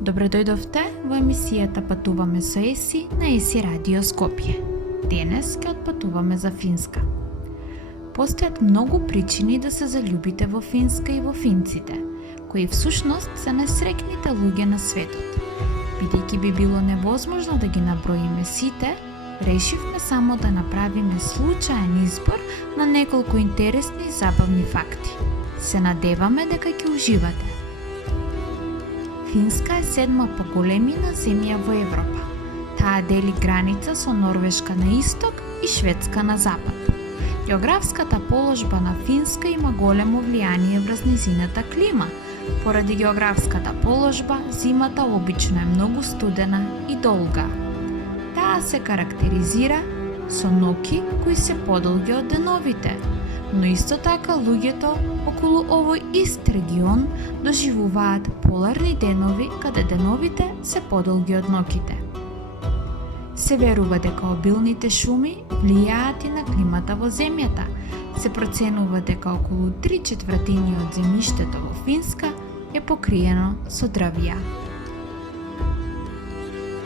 Добре дојдовте во емисијата Патуваме со Еси на Еси Радио Скопје. Денес ќе отпатуваме за Финска. Постојат многу причини да се заљубите во Финска и во финците, кои всушност се најсреќните луѓе на светот. Бидејќи би било невозможно да ги наброиме сите, решивме само да направиме случаен избор на неколку интересни и забавни факти. Се надеваме дека ќе уживате. Финска е седма по големина земја во Европа. Таа дели граница со Норвешка на исток и Шведска на запад. Географската положба на Финска има големо влијание врз нејзината клима. Поради географската положба, зимата обично е многу студена и долга. Таа се карактеризира со ноќи кои се подолги од деновите, но исто така луѓето околу овој ист регион доживуваат поларни денови каде деновите се подолги од ноќите. Се верува дека обилните шуми влијаат и на климата во земјата. Се проценува дека околу 3/4 од земјиштето во Финска е покриено со дрвја.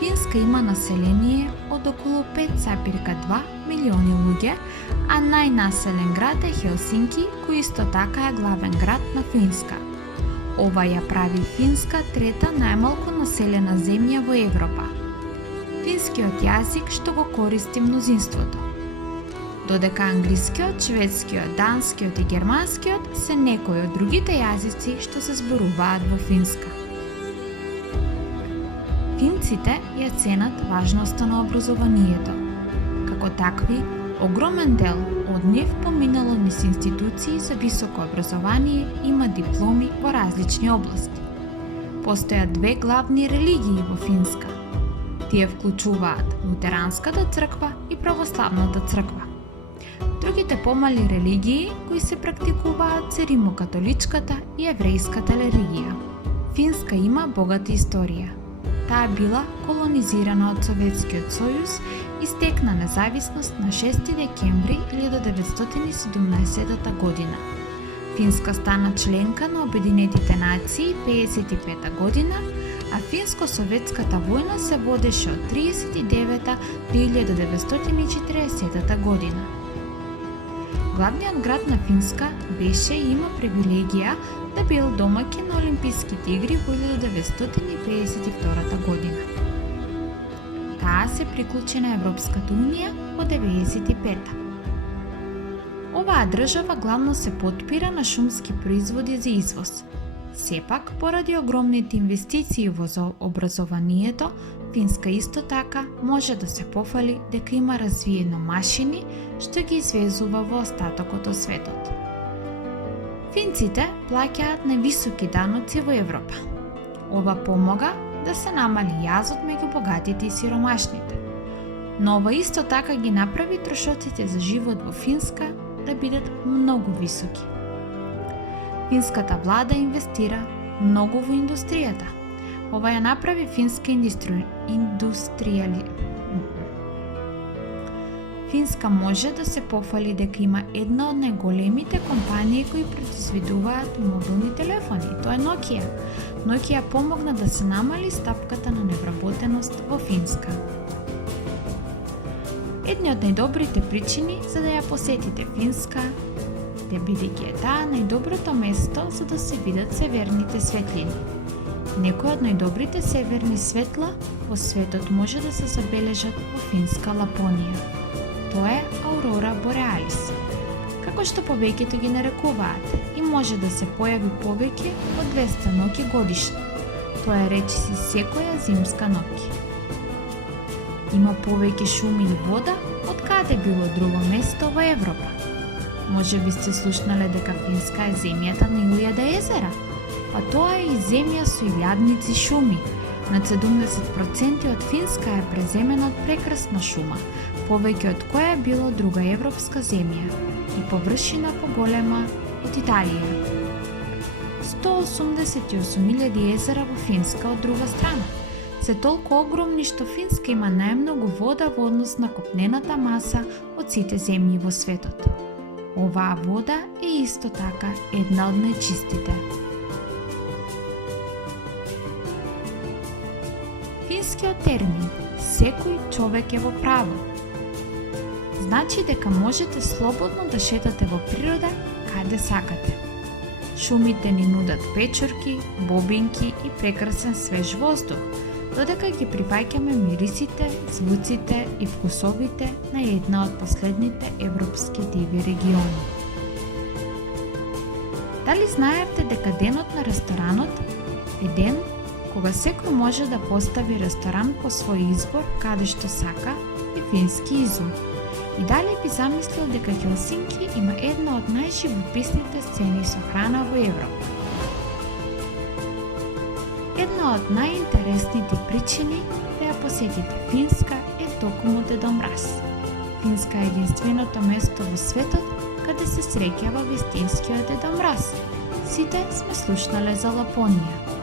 Финска има население од околу 5,2 милиони луѓе, а најнаселен град е Хелсинки, кој исто така е главен град на Финска. Ова ја прави Финска трета најмалку населена земја во Европа. Финскиот јазик што го користи мнозинството, додека англискиот, шведскиот, данскиот и германскиот се некои од другите јазици што се зборуваат во Финска. Финците ја ценат важноста на образованието. Како такви, огромен дел од нив поминало низ институции за високо образование има дипломи во различни области. Постојат две главни религии во Финска. Тие вклучуваат лутеранската црква и православната црква. Другите помали религии кои се практикуваат се римокатоличката и еврејската религија. Финска има богата историја. Таа била колонизирана од Советскиот сојуз и стекна независност на 6 декември 1917 година. Финска стана членка на Обединетите нации 55 година, а финско-советската војна се водеше од 39 до 1940 година. Главниот град на Финска беше и има привилегија да бил домаќин на Олимписките игри во 1952 година. Таа се приклучи на Европската унија во 1995. Оваа држава главно се потпира на шумски производи за извоз. Сепак, поради огромните инвестиции во образованието, Финска исто така може да се пофали дека има развиено машини што ги извезува во остатокот од светот. Финците плаќаат највисоки даноци во Европа. Ова помога да се намали јазот меѓу богатите и сиромашните. Но ова исто така ги направи трошоците за живот во Финска да бидат многу високи. Финската влада инвестира многу во индустријата. Ова ја направи Финска Финска може да се пофали дека има една од најголемите компании кои произведуваат мобилни телефони. Тоа е Nokia. Nokia помогна да се намали стапката на невработеност во Финска. Едни од најдобрите причини за да ја посетите Финска е бидејќи е таа најдоброто место за да се видат северните светлини. Некои од најдобрите северни светла во светот може да се забележат во Финска Лапонија. Тоа е Аурора Бореалис, како што повеќето ги нарекуваат, и може да се појави повеќе од 200 ноќи годишно. Тоа е речиси секоја зимска ноќ. Има повеќе шуми и вода од каде било друго место во Европа. Може би сте слушнале дека Финска е земјата на илјада езера, а тоа е и земја со илјадници шуми. Над 70% од Финска е преземена од прекрасна шума, повеќе од која е било друга европска земја и површина поголема од Италија. 188.000 езера во Финска од друга страна. Се толку огромни што Финска има најмногу вода во однос на копнената маса од сите земји во светот. Оваа вода е исто така една од најчистите. финскиот термин секој човек е во право. Значи дека можете слободно да шетате во природа каде сакате. Шумите ни нудат печорки, бобинки и прекрасен свеж воздух, додека ги приваќаме мирисите, звуците и вкусовите на една од последните европски диви региони. Дали знаевте дека денот на ресторанот е ден кога секој може да постави ресторан по свој избор каде што сака и фински изум? И дали би замислил дека Хелсинки има една од најживописните сцени со храна во Европа? Една од најинтересните причини да ја посетите Финска е токму Дедо Мраз. Финска е единственото место во светот каде се среќава вистинскиот Дедо Мраз. Сите сме слушнале за Лапонија.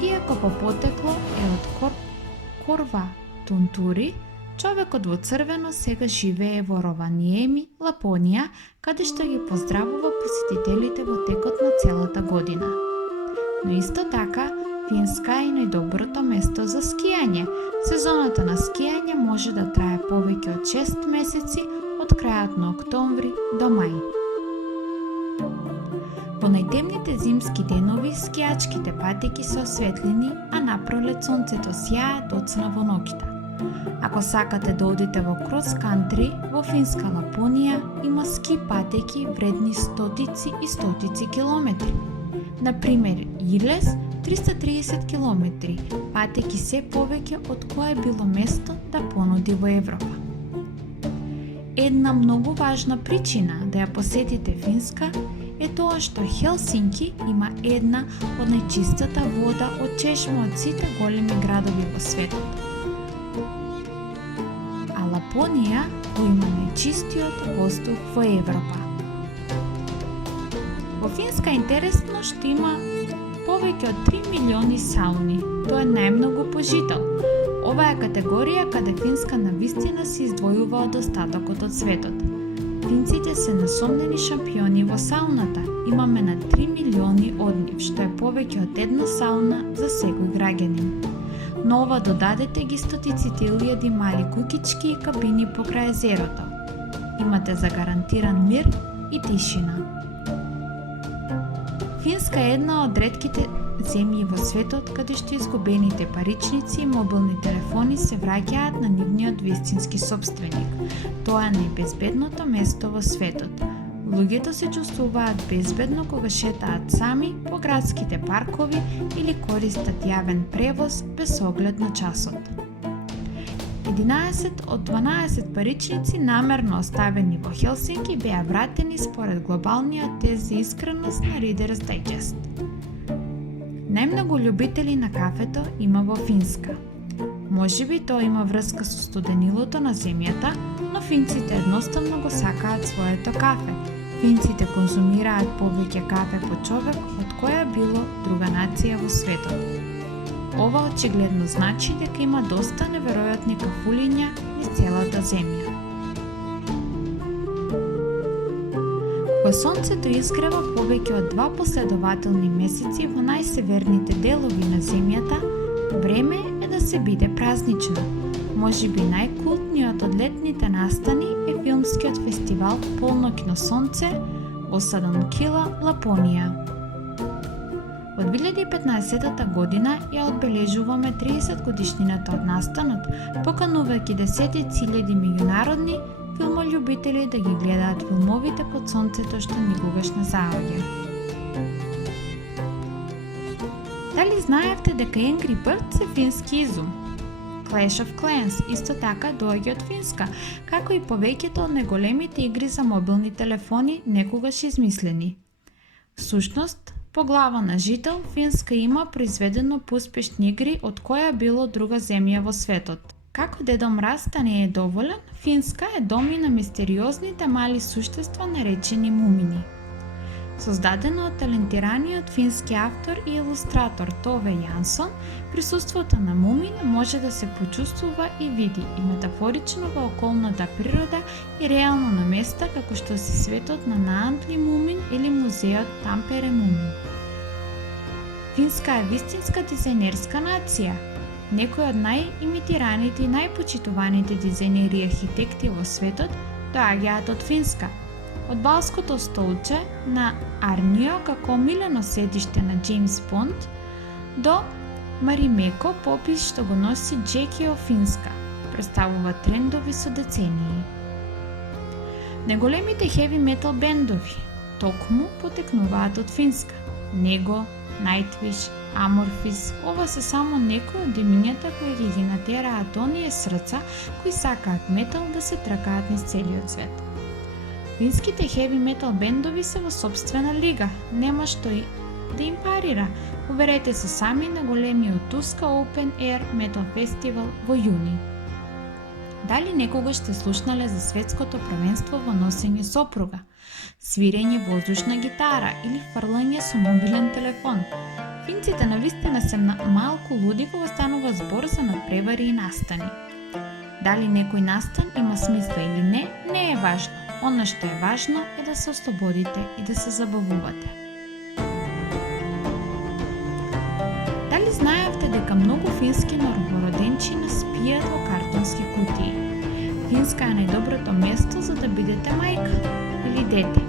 Иако по потекло е од Корва Тунтури, човекот во црвено сега живее во Рованиеми, Лапонија, каде што ги поздравува посетителите во текот на целата година. Но исто така, Финска е најдоброто место за скијање. Сезоната на скијање може да трае повеќе од 6 месеци, од крајот на октомври до мај. Во најтемните зимски денови скијачките патеки се осветлени, а напролет сонцето сјае доцна во ноќта. Ако сакате да одите во крос-кантри, во финска Лапонија има ски патеки вредни стотици и стотици километри. Например, Илес 330 километри, патеки се повеќе од кое било место да понуди во Европа. Една многу важна причина да ја посетите Финска е тоа што Хелсинки има една од најчистата вода од чешма од сите големи градови во светот. А Лапонија го има најчистиот воздух во Европа. Во Финска е интересно што има повеќе од 3 милиони сауни. Тоа е најмногу по жител. Ова е категорија каде Финска навистина се издвојува од остатокот од светот. Финците се несомнени шампиони во сауната. Имаме на 3 милиони од нив, што е повеќе од една сауна за секој граѓанин. Но ова додадете ги стотиците илјади мали кукички и кабини покрај езерото. Имате загарантиран мир и тишина. Финска е една од ретките земји во светот каде што изгубените паричници и мобилни телефони се враќаат на нивниот вистински собственик. Тоа е најбезбедното место во светот. Луѓето се чувствуваат безбедно кога шетаат сами по градските паркови или користат јавен превоз без оглед на часот. 11 од 12 паричници намерно оставени во Хелсинки беа вратени според глобалниот тест за искреност на Reader's Digest. Најмногу љубители на кафето има во Финска. Можеби тоа има врска со студенилото на земјата, но финците едноставно го сакаат своето кафе. Финците конзумираат повеќе кафе по човек од која било друга нација во светот. Ова очигледно значи дека има доста неверојатни кафулиња из целата земја. Кога сонцето изгрева повеќе од 2 последователни месеци во најсеверните делови на земјата, време е да се биде празнично. Можеби најкултниот од летните настани е филмскиот фестивал Полноќно сонце во Садонкила, Лапонија. Во 2015 година ја одбележуваме 30 годишнината од настанот, поканувајќи десетици илјади меѓународни филмољубители да ги гледаат филмовите под сонцето што никогаш не заоѓа. Дали знаевте дека Angry Birds е фински изум? Clash of Clans исто така доаѓа од Финска, како и повеќето од најголемите игри за мобилни телефони некогаш измислени. Всушност, по глава на жител, Финска има произведено поуспешни игри од која било друга земја во светот. Како Дедо Мраз да не е доволен, Финска е дом и на мистериозните мали суштества наречени мумини. Создадено од талентираниот фински автор и илустратор Тове Јансон, присуството на мумин може да се почувствува и види и метафорично во околната природа и реално на места како што се светот на Наантли мумин или музеот Тампере мумин. Финска е вистинска дизајнерска нација. Некои од најимитираните и најпочитуваните дизајнери и архитекти во светот доаѓаат од Финска. Од балското столче на Арнио како омилено седиште на Джеймс Бонд до Маримеко попис што го носи Джекио Финска, представува трендови со децении. Неголемите хеви метал бендови токму потекнуваат од Финска. Него, Nightwish, Amorphis, ова се само некои од имињата кои ги натераат оние срца кои сакаат метал да се тркаат низ целиот свет. Финските хеви метал бендови се во сопствена лига, нема што и да им парира. Уверете се сами на големиот Туска Open Air Metal Festival во јуни. Дали некогаш сте слушнале за светското првенство во носење сопруга, свирење воздушна гитара или фрлање со мобилен телефон? Финците навистина се малку луди кога станува збор за надпревари и настани. Дали некој настан има смисла или не е важно. Она што е важно е да се ослободите и да се забавувате. Дали знаевте дека многу фински новороденчиња спијат во картонски кутии? Финска е најдоброто место за да бидете мајка или дете.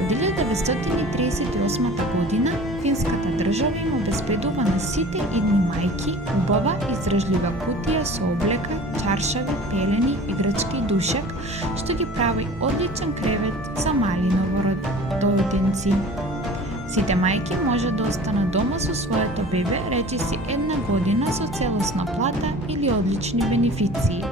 Од 1938 година финската држава им обезбедува на сите идни мајки убава издржлива кутија со облека, чаршави, пелени, играчки и душак, што ги прави одличен кревет за мали новороденци. Сите мајки може да останат дома со своето бебе речиси 1 година со целосна плата или одлични бенефиции.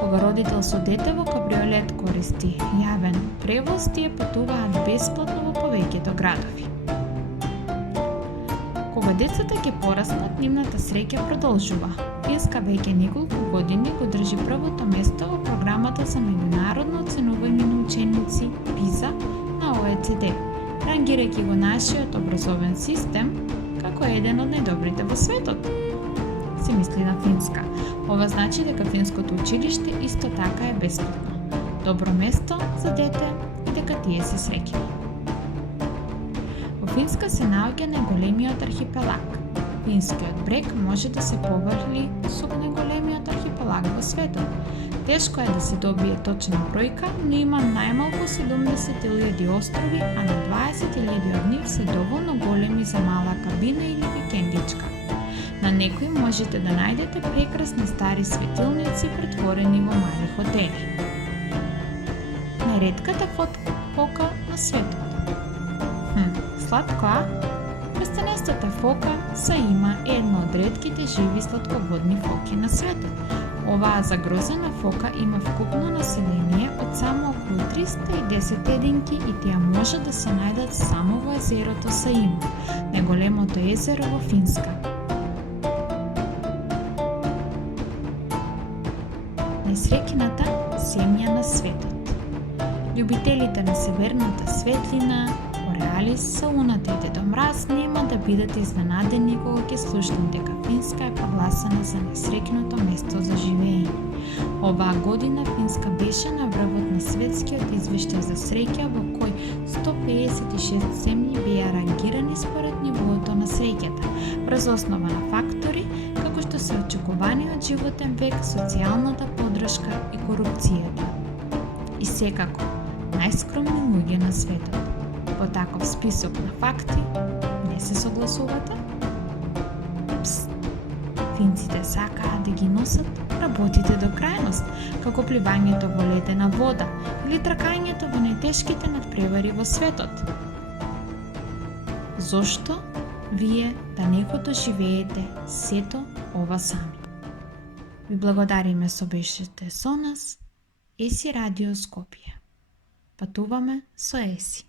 Кога родител со дете во кабриолет користи јавен превоз, тие патуваат бесплатно во повеќето градови. Кога децата ќе пораснат, нивната среќа продолжува. Финска веќе неколку години го држи првото место во програмата за меѓународно оценување на ученици PISA на OECD, рангирајќи го нашиот образовен систем како еден од најдобрите во светот. Си мисли на Финска. Ова значи дека финското училиште исто така е бесплатно. Добро место за дете и дека тие се среќни. Во Финска се наоѓа најголемиот архипелаг. Финскиот брег може да се поврли со најголемиот архипелаг во светот. Тешко е да се добие точна бројка, но има најмалку 70.000 острови, а на 20.000 од нив се доволно големи за мала кабина или викендичка. На некои можете да најдете прекрасни стари светилници претворени во мали хотели. Најретката фока на светот. Сладко, а? Прстенестата фока са има една од ретките живи сладководни фоки на светот. Оваа загрозена фока има вкупно население од само околу 310 единки и тие може да се најдат само во езерото Саимо, најголемото езеро во Финска. Најсреќната земја на светот. Љубителите на северната светлина, Бореалис, сауната и Дедо Мраз нема да бидат изненадени кога ќе слушнат дека Финска е прогласена за најсреќното место за живење. Оваа година Финска беше на врвот на светскиот извештај за среќа во кој 156 земји беа рангирани според нивоото на среќата, врз основа на фактори како што се очекуваниот животен век, социјалната поддршка и корупцијата. И секако, најскромни луѓе на светот. По таков список на факти не се согласувате? Пст! Финците сакаат да ги носат работите до крајност, како пливањето во ледена вода или тркањето во најтешките надпревари во светот. Зошто вие да не го доживеете сето ова сами? Ви благодариме што бешете со нас. Еси Радио Скопје. Патуваме со Еси.